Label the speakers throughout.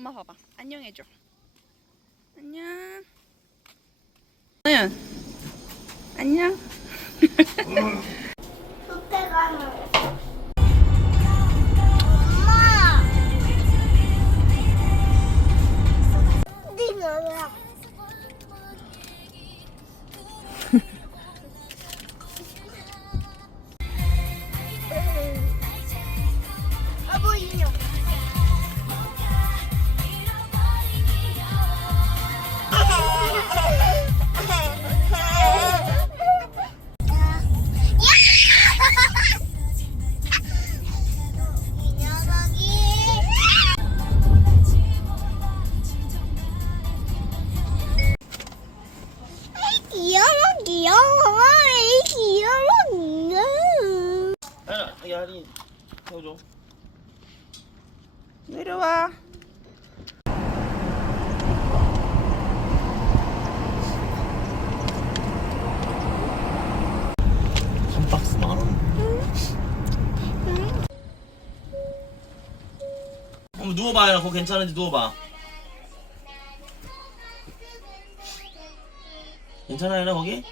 Speaker 1: 엄마 봐봐. 안녕 해줘. 안녕. 나연. 안녕.
Speaker 2: 아,
Speaker 3: 하리 태워줘.
Speaker 1: 내려와.
Speaker 3: 한 박스 만 원. 한번 누워봐, 하연아. 그거 괜찮은지 누워봐. 괜찮아, 하연아, 거기?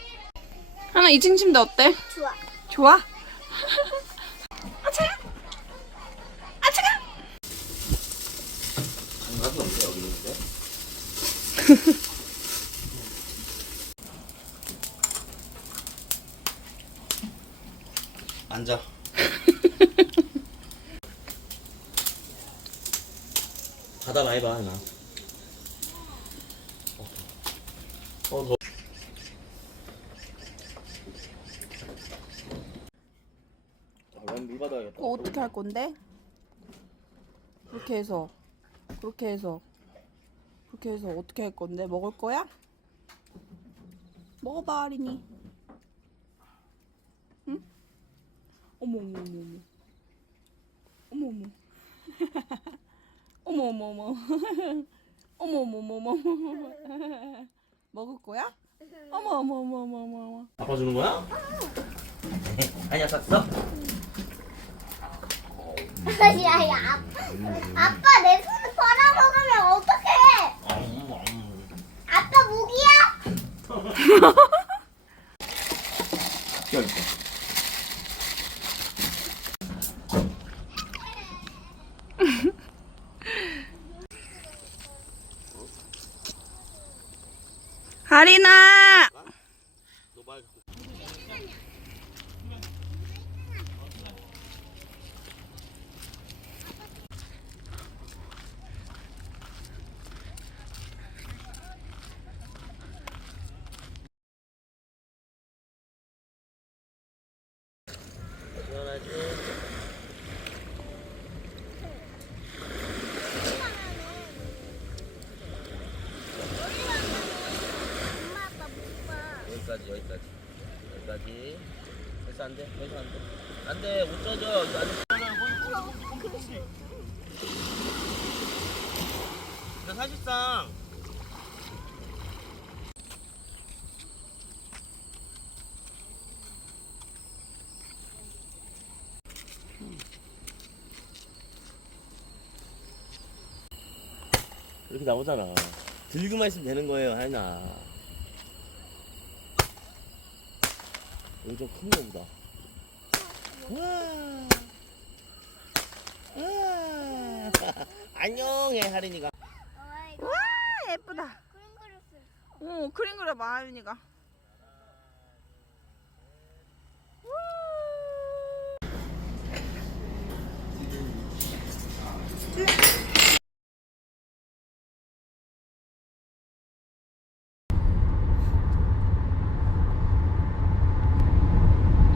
Speaker 1: 하나 2층 침대 어때?
Speaker 2: 좋아
Speaker 1: 좋아? 아 차가. 아 차가.
Speaker 3: 장갑이 없네, 여기 있는데. 앉아. 바다 많이 봐, 하연아. 어, 더. 아, 물 받아야겠다.
Speaker 1: 어떻게 할 건데? 그렇게 해서 그렇게 해서 그렇게 해서 어떻게 할 건데? 먹을 거야? 먹어봐 아린이. 응? 어머 어머 어머 어머. 어머 어머. 어머 어머 어머. 어머 어머 어머 어머. 먹을 거야? 어머 어머 어머 어머 어머 어머.
Speaker 3: 아빠 주는 거야? 아니야 샀어?
Speaker 2: 야야 아빠 내 손을 빨아먹으면 어떡해 아빠 무기야?
Speaker 3: 끼워줄게?
Speaker 2: 엄
Speaker 3: 여기까지 여기까지. 여기까지. 됐어 안돼? 여기서 안돼? 안돼 못 젖어 이거 안돼 근데 사실상 이렇게 나오잖아 들고만 있으면 되는 거예요 하연아 여기 좀 큰 거 보다 와 와. 안녕해 하린이가
Speaker 2: 어,
Speaker 1: 와 예쁘다.
Speaker 2: 그림 그렸어.
Speaker 1: 오 그림 그려봐 아린이가.